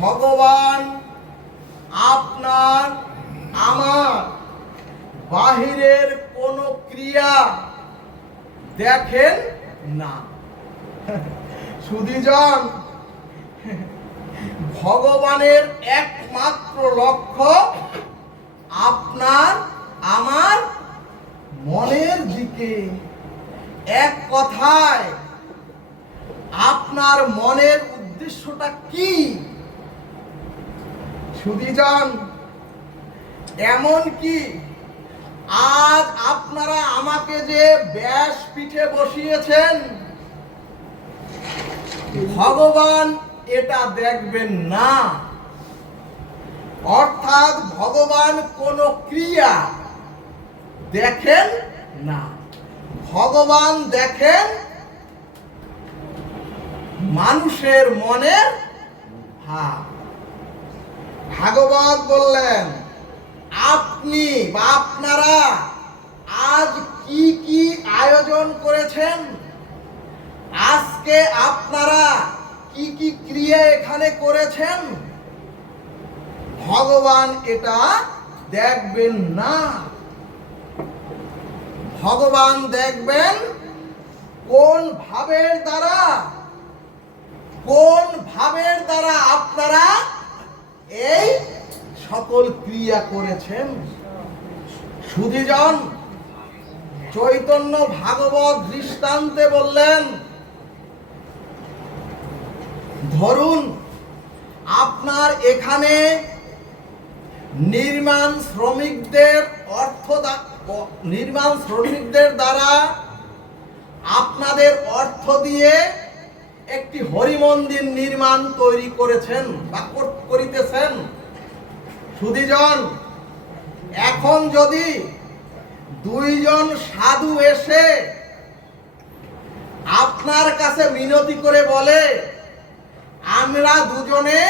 ভগবান আপনার আমার বাহিরের কোনো ক্রিয়া দেখেন না। সুধীজন, ভগবানের একমাত্র লক্ষ্য আপনার আমার মনের দিকে। এক কথায় আপনার মনের উদ্দেশ্যটা কি? সুধীজন, এমন কি আজ আপনারা আমাকে যে ব্যাসপীঠে বসিয়েছেন, ভগবান এটা দেখবেন না। অর্থাৎ ভগবান কোন ক্রিয়া দেখেন না, ভগবান দেখেন মানুষের মনের ভাব। ভাগবত বললেন, আপনি বা আপনারা আজ কি কি আয়োজন করেছেন, আজকে আপনারা কি কি ক্রিয়া এখানে করেছেন, ভগবান এটা দেখবেন না। ভগবান দেখবেন কোন ভাবের দ্বারা আপনারা এই সকল ক্রিয়া করেছেন। সুধীজন, চৈতন্য ভাগবত দৃষ্টান্তে বললেন, ধরুন আপনার এখানে নির্মাণ শ্রমিকদের দ্বারা আপনাদের অর্থ দিয়ে একটি হরি মন্দির নির্মাণ তৈরি করেছেন বা করিতেছেন। সুধীজন, এখন যদি দুইজন সাধু এসে আপনার কাছে মিনতি করে বলে, আমরা দুজনে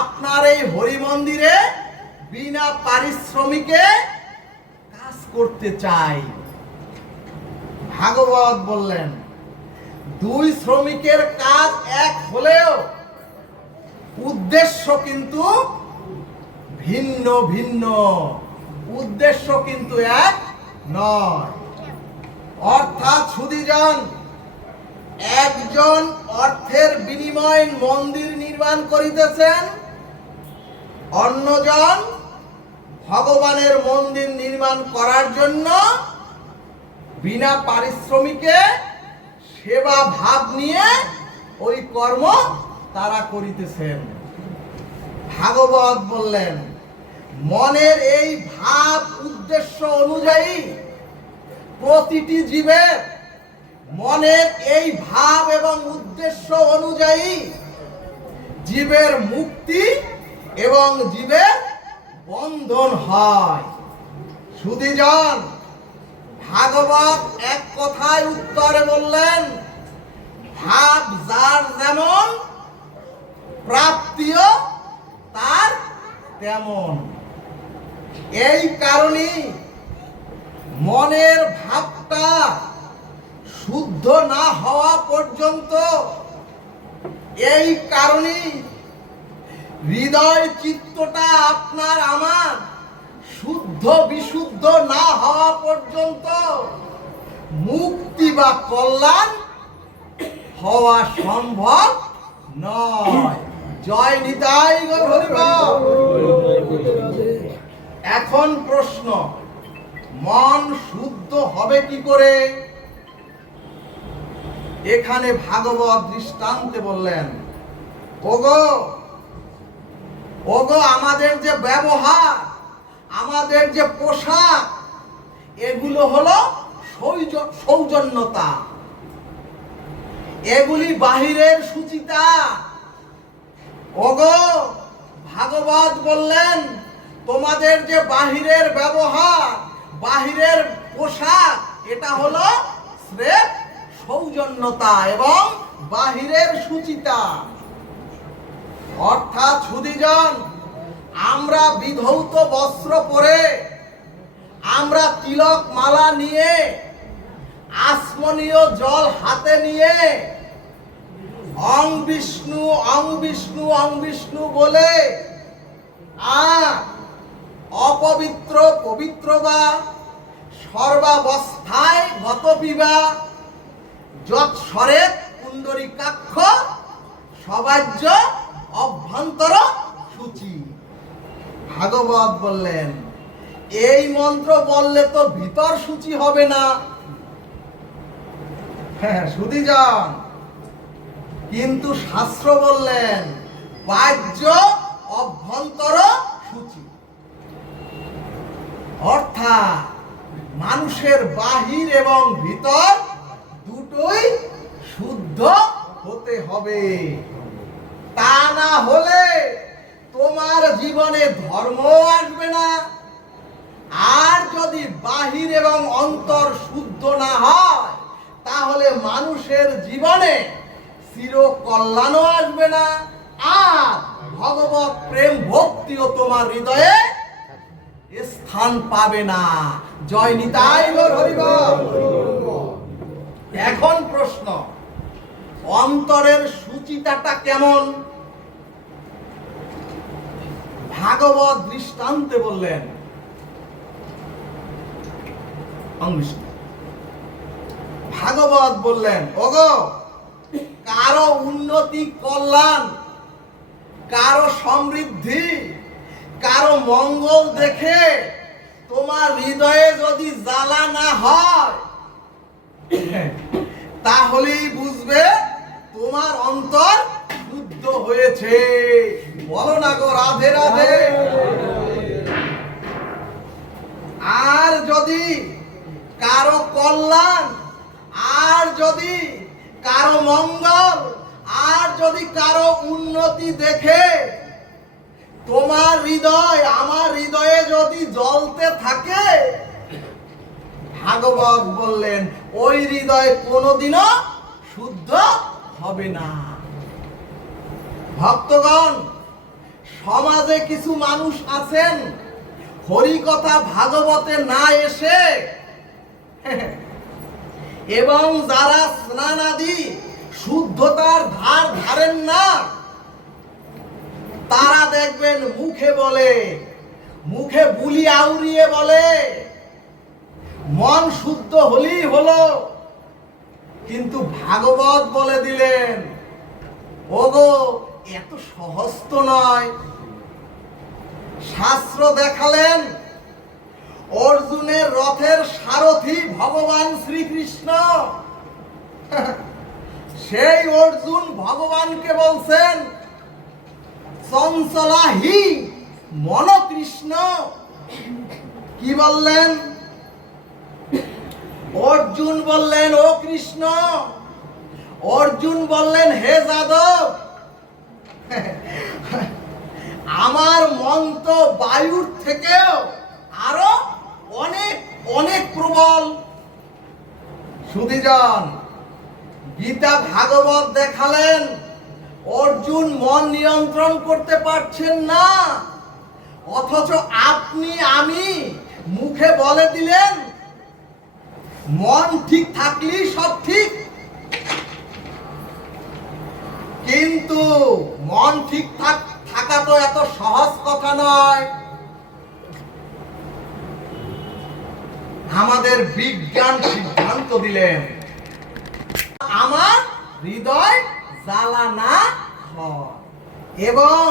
আপনার এই হরি মন্দিরে বিনা পারিশ্রমিকে কাজ করতে চাই, ভাগবত বললেন, দুই শ্রমিকের কাজ এক হলেও উদ্দেশ্য কিন্তু ভিন্ন ভিন্ন, উদ্দেশ্য কিন্তু এক নয়। অর্থাৎ সুধীজন, একজন অর্থের বিনিময়ে মন্দির নির্মাণ করিতেছেন, অন্যজন ভগবানের মন্দির নির্মাণ করার জন্য বিনা পারিশ্রমিকে সেবা ভাব নিয়ে ওই কর্ম তারা করিতেছেন। ভাগবত বললেন, মনের এই ভাব উদ্দেশ্য অনুযায়ী প্রতিটি জীবের মনের এই ভাব এবং উদ্দেশ্য অনুযায়ী জীবের মুক্তি এবং জীবের বন্ধন হয়। সুধীজন, ভাগবত এক কথায় উত্তরে বললেন, ভাব যার যেমন প্রাপ্তিও তার তেমন। এই কারণে মনের ভাবটা শুদ্ধ না হওয়া পর্যন্ত, এই কারণে হৃদয় চিত্তটা আপনার আমার শুদ্ধ বিশুদ্ধ না হওয়া পর্যন্ত মুক্তি বা কল্যাণ হওয়া সম্ভব নয়। জয় নিতাই গৌর হরি বল। এখন প্রশ্ন, মন শুদ্ধ হবে কি করে? এখানে ভাগবত দৃষ্টান্তে বললেন, ওগো আমাদের যে ব্যবহার, আমাদের যে পোশাক, এগুলো হলো সৌজন্যতা, এগুলি বাহিরের সুচিতা। ওগো, ভাগবত বললেন, তোমাদের যে বাহিরের ব্যবহার, বাহিরের পোশাক, এটা হলো স্রেফ সৌজন্যতা এবং বাহিরের সুচিতা। অর্থাৎ সুধীজন, আমরা বিধৌত বস্ত্র পরে, আমরা তিলক মালা নিয়ে, আসমনীয় জল হাতে নিয়ে অং বিষ্ণু অং বিষ্ণু অং বিষ্ণু বলে অপবিত্র পবিত্র বা সর্বাবস্থায় গত বিবা যৎস্বরে কুণ্ডরিকাক্ষ সবাজ্য অভ্যন্তর সূচি। ভাগবত বললেন এই মন্ত্র বললে তো ভিতর সূচি হবে না। হ্যাঁ শুধু যান, কিন্তু শাস্ত্র বললেন বাহ্য অভ্যন্তর সূচি, অর্থাৎ মানুষের বাহির এবং ভিতর দুটোই শুদ্ধ হতে হবে। তা না হলে তোমার জীবনে ধর্ম আসবে না। আর যদি বাহির এবং অন্তর শুদ্ধ না হয় তাহলে মানুষের জীবনে চির কল্যাণও আসবে না, আর ভগবত প্রেম ভক্তিও তোমার হৃদয়ে স্থান পাবে না। জয় নিতাই গৌর হরি বল। এখন প্রশ্ন, অন্তরের সুচিতাটা কেমন? ভাগবত দৃষ্টান্তে বললেন। ভাগবত বললেন ওগো, কারো উন্নতি কল্যাণ, কারো সমৃদ্ধি, কারো মঙ্গল দেখে তোমার হৃদয়ে যদি জ্বালা না হয় তাহলেই বুঝবে তোমার অন্তর শুদ্ধ হয়েছে। বলো না গো রাধে রাধে। আর যদি কারো কল্যাণ, আর যদি কারো মঙ্গল, আর যদি কারো উন্নতি দেখে তোমার হৃদয় আমার হৃদয়ে যদি জ্বলতে থাকে, ভাগবত বললেন ওই হৃদয় কোনোদিনও শুদ্ধ হবে না। ভক্তগণ, সমাজে কিছু মানুষ আছেন হরি কথা ভাগবতে না এসে এবং যারা স্নানাদি শুদ্ধতার ধার ধারেন না, তারা দেখবেন মুখে বলে, মুখে বুলি আউরিয়ে বলে মন শুদ্ধ হলেই হলো। কিন্তু ভাগবত বলে দিলেন ওগো, এত সহজ তো নয়। শাস্ত্র দেখালেন অর্জুনের রথের সারথি ভগবান শ্রীকৃষ্ণ। সেই অর্জুন ভগবানকে বলছেন চঞ্চলাহি মন কৃষ্ণ। কি বললেন? অর্জুন বললেন ও কৃষ্ণ। অর্জুন বললেন হে যাদব, আমার মন তো বায়ুর থেকেও আরো অনেক অনেক প্রবল। সুধীজন, গীতা ভাগবত দেখালেন অর্জুন মন নিয়ন্ত্রণ করতে পারছেন না, অথচ আপনি আমি মুখে বলে দিলেন মন ঠিক থাকলেই সব ঠিক। কিন্তু মন ঠিক থাকা তো এত সহজ কথা নয়। আমাদের বিজ্ঞান সিদ্ধান্ত দিলেন আমার হৃদয় জ্বালা না হয়, এবং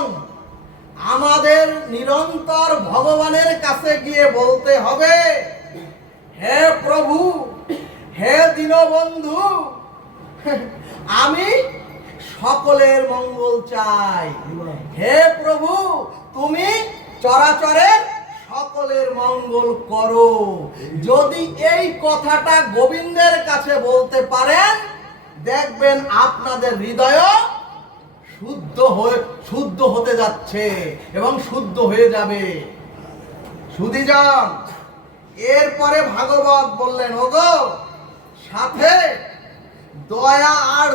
আমাদের নিরন্তর ভগবানের কাছে গিয়ে বলতে হবে হে প্রভু, হে দীনবন্ধু, আমি সকলের মঙ্গল চাই। হে প্রভু, তুমি চরাচরের সকলের মঙ্গল করো। যদি এই কথাটা গোবিন্দের কাছে বলতে পারেন, দেখবেন আপনাদের হৃদয় শুদ্ধ হতে যাচ্ছে এবং শুদ্ধ হয়ে যাবে। সুধীজন, এরপরে ভাগবত বললেন ওগো, সাথে দয়া আর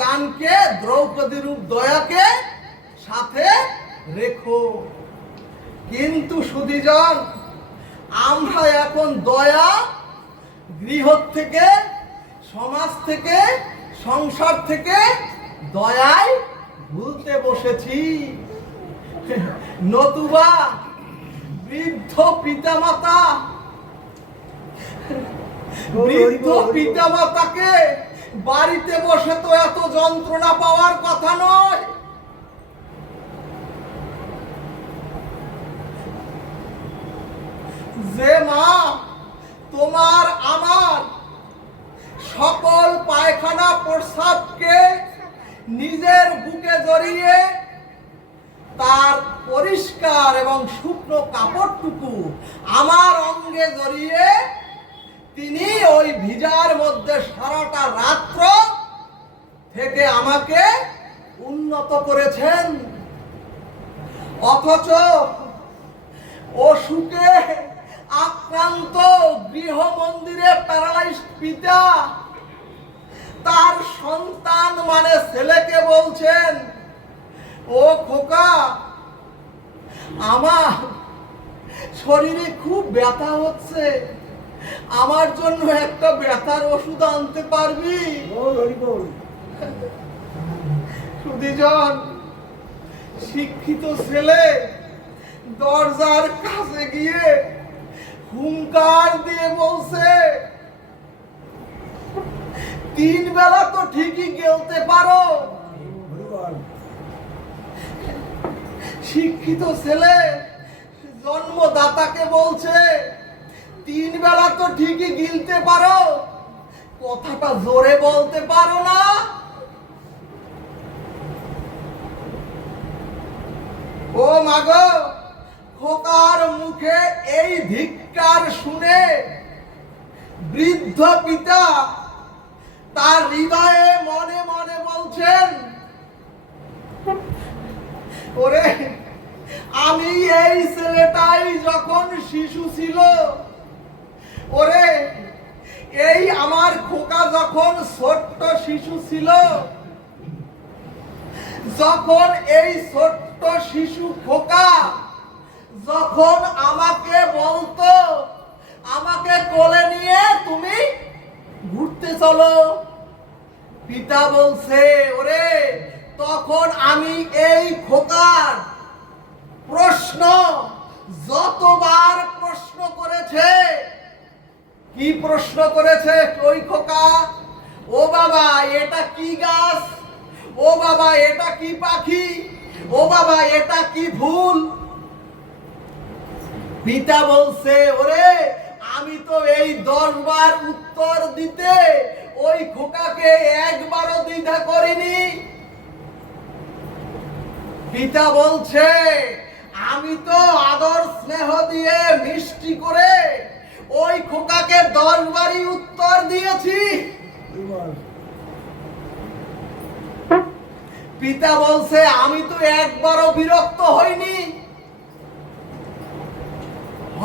দানকে দ্রৌপদী রূপ দয়াকে সাথে রেখো। কিন্তু সুধীজন, আমরা এখন দয়া গৃহ থেকে সমাজ থেকে, সংসার থেকে দয়ায় ভুলতে বসেছি। নতুবা বৃদ্ধ পিতামাতাকে বাড়িতে বসে তো এত যন্ত্রণা পাওয়ার কথা নয়। যে মা তোমার আমার সকল পায়খানা প্রস্রাবকে নিজের বুকে জড়িয়ে তার পরিষ্কার এবং শুকনো কাপড়টুকু আমার অঙ্গে জড়িয়ে তিনি ওই ভিজার মধ্যে সারাটা রাত্র থেকে আমাকে উন্নত করেছেন, অথচ অসুখে আক্রান্ত গৃহ মন্দিরে প্যারালাইজড পিতা তার সন্তান মানে ছেলেকে বলছেন, ও খোকা, আমার শরীরে খুব ব্যথা হচ্ছে, আমার জন্য একটা ব্যথার ওষুধ আনতে পারবি? সুধীজন, শিক্ষিত ছেলে দরজার কাছে গিয়ে হুঙ্কার দিয়ে বলছে, 3 বেলা তো ঠিকই গেলতে পারো। শিক্ষিত ছেলে জন্মদাতাকে বলছে, 3 বেলা তো ঠিকই গিলতে পারো, কথাটা জোরে বলতে পারো না? ও মাগো, খোকার মুখে এই ধিক্কার শুনে বৃদ্ধ পিতা তার হৃদয়ে মনে মনে বলছেন, ওরে, আমি এই ছেলেটাই যখন শিশু ছিল, ওরে, এই আমার খোকা যখন ছোট্ট শিশু ছিল, যখন এই ছোট্ট শিশু খোকা যখন আমাকে বলতো, আমাকে কোলে নিয়ে তুমি ঘুরতে চলো, পিতা বলছে, ওরে, তখন আমি এই খোকার প্রশ্ন যতবার প্রশ্ন করেছে, কি প্রশ্ন করেছে ওই খোকা? ও বাবা, এটা কি গাছ? ও বাবা, এটা কি পাখি? ও বাবা, এটা কি ফুল? পিতা বলছে, ওরে, আমি তো এই 10 বার উত্তর দিতে ওই খোকাকে একবারও দ্বিধা করিনি। পিতা বলছে, আমি তো আদর স্নেহ দিয়ে মিষ্টি করে ওই খোকাকে 10 বারই উত্তর দিয়েছি। পিতা বলছে, আমি তো একবারও বিরক্ত হইনি।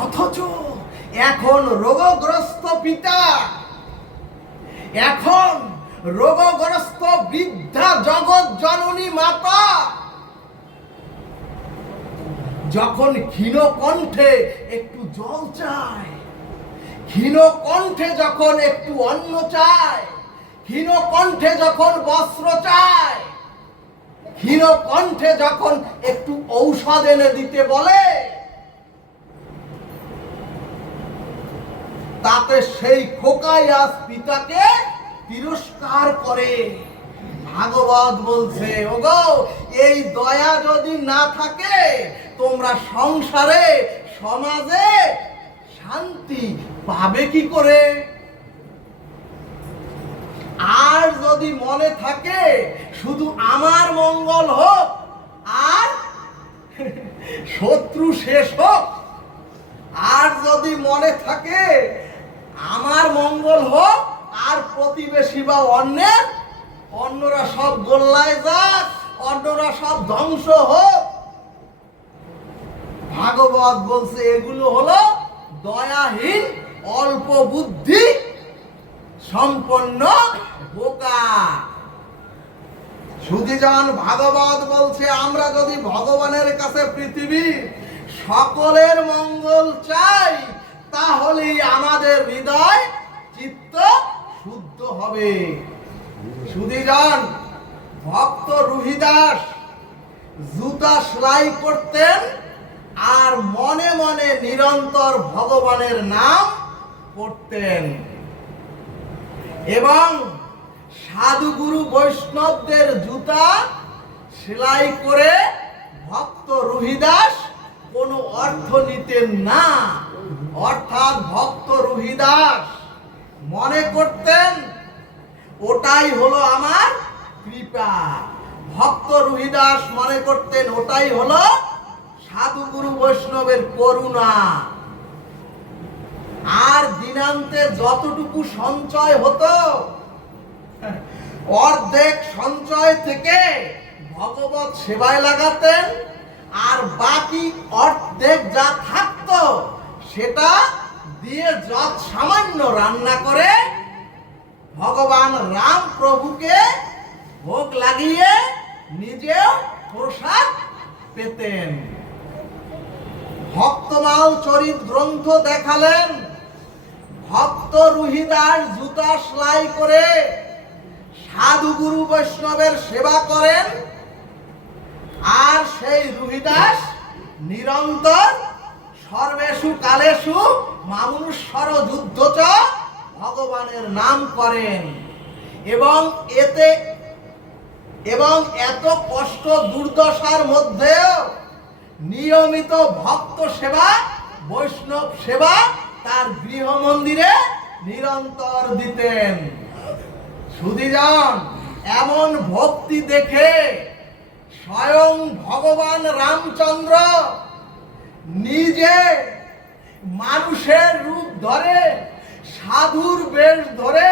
অথচ এখন রোগগ্রস্ত পিতা, এখন রোগগ্রস্ত বৃদ্ধা জগৎ জননী মাতা যখন ক্ষীণ কণ্ঠে একটু জল চায়, ক্ষীণ কণ্ঠে যখন একটু অন্ন চায়, ক্ষীণ কণ্ঠে যখন বস্ত্র চায়, ক্ষীণ কণ্ঠে যখন একটু ঔষধ এনে দিতে বলে, তাতে সেই খোকাই আজ পিতাকে তিরস্কার করে। ভাগবত বলছে, ওগো, এই দয়া যদি না থাকে, তোমরা সংসারে সমাজে শান্তি পাবে কি করে? আর যদি মনে থাকে শুধু আমার মঙ্গল হোক আর শত্রু শেষ হোক, আর যদি মনে থাকে আমার মঙ্গল হোক আর প্রতিবেশী বা অন্যরা সব গোল্লায় যাক, অন্যরা সব ধ্বংস হোক, ভাগবত বলছে এগুলো হলো দয়াহীন, অল্প বুদ্ধি সম্পন্ন বোকা। সুধীজন, ভাগবত বলছে, আমরা যদি ভগবানের কাছে পৃথিবীর সকলের মঙ্গল চাই, তাহলেই আমাদের হৃদয় চিত্ত শুদ্ধ হবে। সুধীজন, ভক্ত রুহিদাস জুতা সেলাই করতেন আর মনে মনে নিরন্তর ভগবানের নাম করতেন, এবং সাধুগুরু বৈষ্ণবদের জুতা সেলাই করে ভক্ত রুহিদাস কোনো অর্থ নিতেন না। অর্থাৎ ভক্ত রুহিদাস মনে করতেন ওটাই হলো আমার কৃপা। ভক্ত রুহিদাস মনে করতেন ওটাই হলো সাধুগুরু বৈষ্ণবের করুণা। আর দিনান্তে যতটুকু সঞ্চয় হতো অর্ধেক সঞ্চয় থেকে ভগবত সেবায় লাগাতেন, আর বাকি অর্ধেক যা থাকতো সেটা দিয়ে যত সামান্য রান্না করে ভগবান রাম প্রভুকে ভোগ লাগিয়ে নিজেও প্রসাদ পেতেন। ভক্তমাল চরিত গ্রন্থ দেখালেন ভক্ত রুহিদাস জুতা সেলাই করে সাধুগুরু বৈষ্ণবের সেবা করেন, আর সেই রুহিদাস নিরন্তর সর্বেষু কালেষু মামনুষ্যর যুদ্ধচ ভগবানের নাম করেন, এবং এত কষ্ট দুর্দশার মধ্যেও নিয়মিত ভক্ত সেবা বৈষ্ণব সেবা তার গৃহ মন্দিরে নিরন্তর দিতেন। সুধীজন, এমন ভক্তি দেখে স্বয়ং ভগবান রামচন্দ্র নিজে মানুষের রূপ ধরে সাধুর বেশ ধরে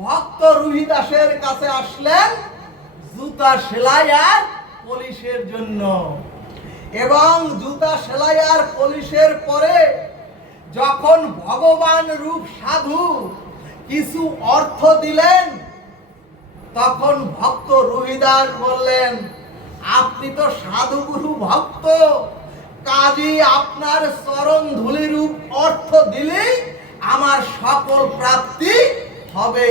ভক্ত রুহিদাসের কাছে আসলেন জুতা সেলাই আর পলিশের জন্য, এবং জুতা সেলাই আর পলিশের পরে যখন ভগবান রূপ সাধু কিছু অর্থ দিলেন, তখন ভক্ত রুহিদাস বললেন, আপনি তো সাধুগুরু ভক্ত, কাজী আপনার চরণ ধুলি রূপ অর্থ দিলেই আমার সকল প্রাপ্তি হবে।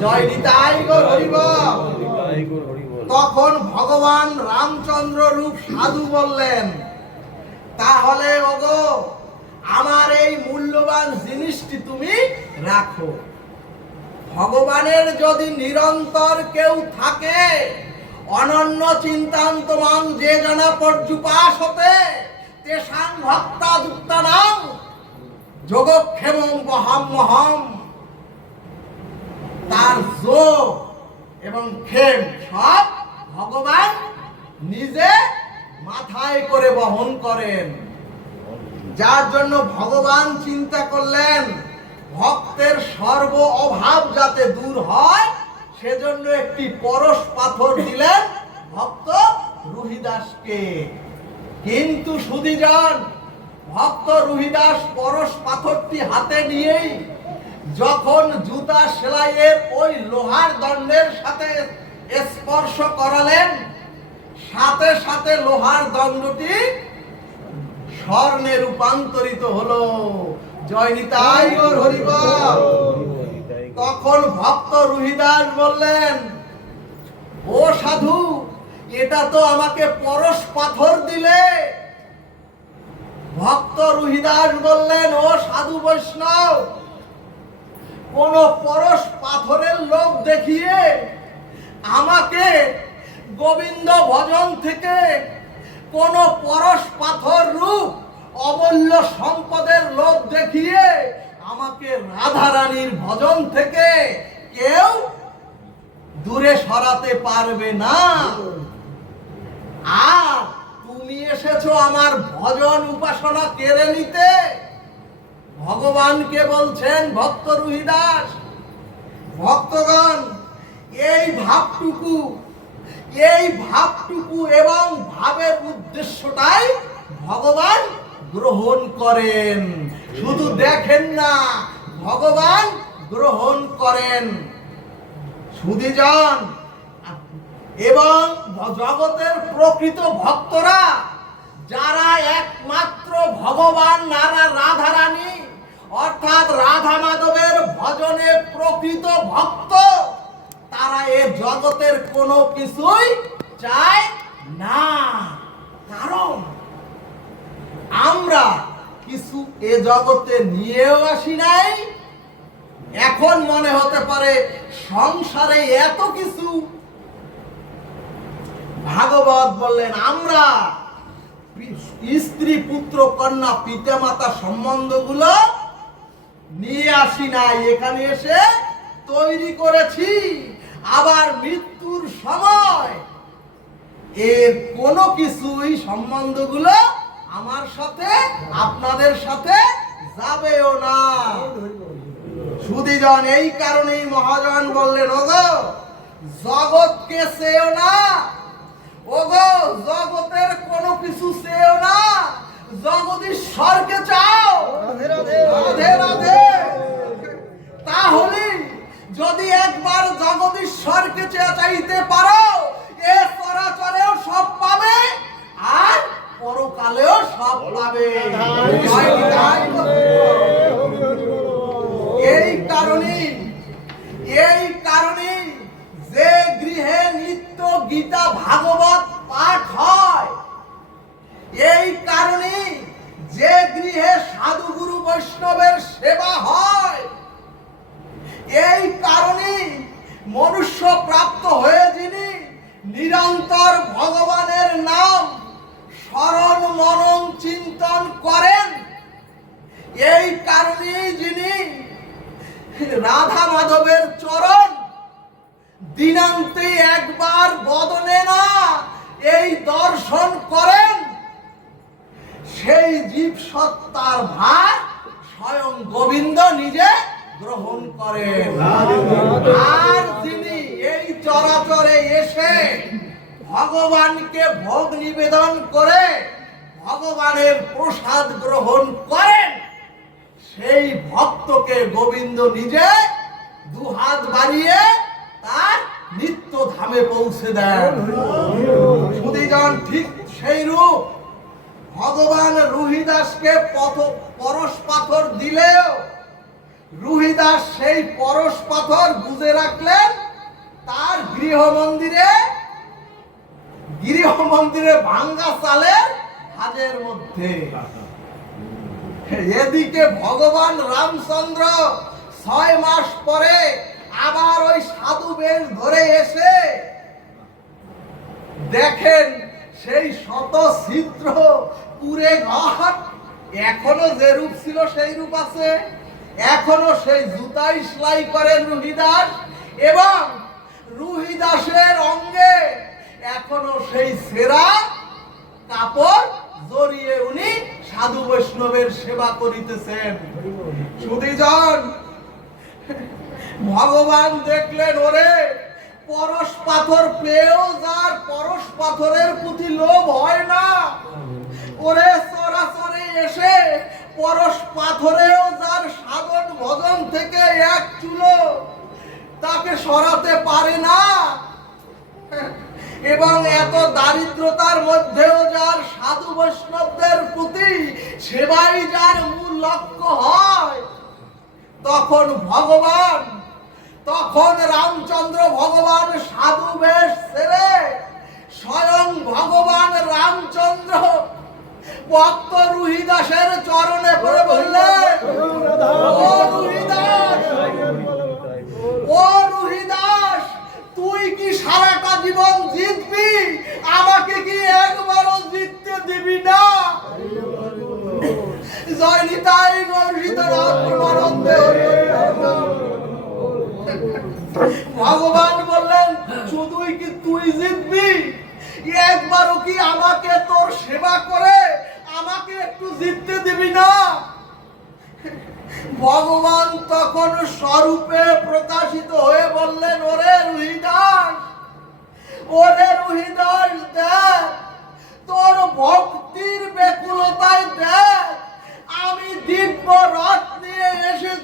জয় নিতাই গৌর হরি বল। তখন ভগবান রামচন্দ্র রূপ সাধু বললেন, তাহলে ওগো আমার এই মূল্যবান জিনিসটি তুমি রাখো। ভগবানের যদি নিরন্তর কেউ থাকে অনন্য চিন্তান্তমাং যে জনা পর্যুপাস হতে তেষাং ভক্তা যুক্তানাং যোগক্ষেমং বহাম্যহম, তার যোগ এবং ক্ষেম সব ভগবান নিজে মাথায় করে বহন করেন। যার জন্য ভগবান চিন্তা করলেন ভক্তের সর্ব অভাব যাতে দূর হয়, সেজন্য একটি পরশ পাথর দিলেন ভক্ত রুহিদাসকে। কিন্তু সুধীজন, ভক্ত রুহিদাস পরশ পাথরটি হাতে নিয়েই যখন জুতা সেলাইয়ের ওই লোহার দণ্ডের সাথে স্পর্শ করালেন, সাথে সাথে লোহার দণ্ডটি স্বর্ণে রূপান্তরিত হলো। জয় নিতাই গৌর হরি বল। তখন ভক্ত রুহিদাস বললেন, ও সাধু, এটা তো আমাকে পরশ পাথর দিলে। ভক্ত রুহিদাস বললেন, ও সাধু বৈষ্ণব, কোন পরশ পাথরের লোভ দেখিয়ে আমাকে গোবিন্দ ভজন থেকে কোন পরশ পাথর রূপ অমূল্য সম্পদের লোভ দেখিয়ে আমাকে রাধা রানীর ভজন থেকে কেউ দূরে সরাতে পারবে না। আর তুমি এসেছো আমার ভজন উপাসনা কেড়ে নিতে। ভগবানকে বলছেন ভক্ত রুহিদাস, ভক্তগণ, এই ভাবটুকু এবং ভাবের উদ্দেশ্যটাই ভগবান গ্রহণ করেন। শুধু দেখেন না, ভগবান গ্রহণ করেন। সুধীজন, এবং জগতের প্রকৃত ভক্তরা যারা একমাত্র ভগবান রাধা রানী অর্থাৎ রাধা মাধবের ভজনে প্রকৃত ভক্ত, তারা এ জগতের কোনো কিছুই চায় না। কারণ আমরা কিছু এ জগতে নিয়েও আসি নাই। এখন মনে হতে পারে সংসারে এত কিছু। ভাগবত বললেন আমরা স্ত্রী পুত্র কন্যা পিতা মাতা সম্বন্ধগুলো নিয়ে আসি নাই, এখানে এসে তৈরি করেছি। আবার মৃত্যুর সময় এর কোনো কিছুই সম্বন্ধগুলো আমার সাথে আপনাদের সাথে যাবেও না। সুধীজন, এই কারণেই মহাজন বললেন, ওগো জগৎকে চেয়েও না, ওগো জগতের কোনো কিছু চেয়েও না, জগদীশ্বরকে চাও। রাধে রাধে। তাহলে যদি একবার জগদীশ্বরকে চাইতে পারো, এ চরাচরেও সব পাবে আর পরকালেও সব পাবে। এই কারণে যে গৃহে নিত্য গীতা ভাগবত পাঠ হয়, এই কারণে যে গৃহে সাধু গুরু বৈষ্ণবের সেবা হয়, এই কারণে মনুষ্য প্রাপ্ত হয়ে যিনি নিরন্তর ভগবানের নাম স্মরণ মনন চিন্তন করেন, এই কারণে যিনি রাধা মাধবের চরণ দিনান্তে একবার বদনে না এই দর্শন করেন, সেই জীব সত্তার ভার স্বয়ং গোবিন্দ নিজে গ্রহণ করেন। আর যিনি এই চরাচরে এসে ভগবানকে ভোগ নিবেদন করে ভগবানের প্রসাদ গ্রহণ করেন, সেই ভক্তকে গোবিন্দ নিজে দুহাত বাড়িয়ে তার নিত্য ধামে পৌঁছে দেন। সুধীজন, ঠিক সেই রূপ ভগবান রুহিদাসকে পরশ পাথর দিলেও রুহিদাস সেই পরশ পাথর বুঝে রাখলেন তার গৃহ মন্দিরে ভাঙ্গা চালের ভাজের মধ্যে। এদিকে ভগবান রামচন্দ্র 6 মাস পরে আবার ওই সাধু বেশ ধরে এসে দেখেন সেই শত ছিদ্র পুরে ঘর, এখনো যে রূপ ছিল সেই রূপ আছে। এখনো সেই জুতাই সেলাই করেন রুহিদাস, এবং রুহিদাসের অঙ্গে এখনো সেই ছেঁড়া কাপড় জড়িয়ে উনি সাধু বৈষ্ণবের সেবা করিতেছেন। সুধীজন, ভগবান দেখলেন ওরে পরশ পাথর পেয়েও যার পরশ পাথরের প্রতি লোভ হয় না, ওরে চরাচরে এসে পরশ পাথরেও যার সাধন ভজন থেকে এক চুলো তাকে সরাতে পারে না, এবং এত দারিদ্রতার মধ্যেও যার সাধু বৈষ্ণবদের প্রতি সেবাই যার মূল লক্ষ্য হয়, তখন রামচন্দ্র ভগবান সাধু বেশ ছেড়ে স্বয়ং ভগবান রামচন্দ্র ভক্ত রুহিদাসের চরণে পড়ে বললেন, ও রুহিদাস, তুই কি সারাটা জীবন জিতবি? আমাকে কি একবারও জিততে দিবি না? জয় নিতাই গৌর সীতারাম প্রেমানন্দে। ভগবান বললেন, শুধুই কি তুই জিতবি? একবারও কি আমাকে তোর সেবা করে আমাকে একটু জিততে দিবি না? ভগবান তখন স্বরূপে প্রকাশিত হয়ে বললেন, ওরে রুহিদাস, দেখ তোর ভক্তির ব্যাকুলতায় দেখ, আমি দিব্য রথ নিয়ে এসেছি।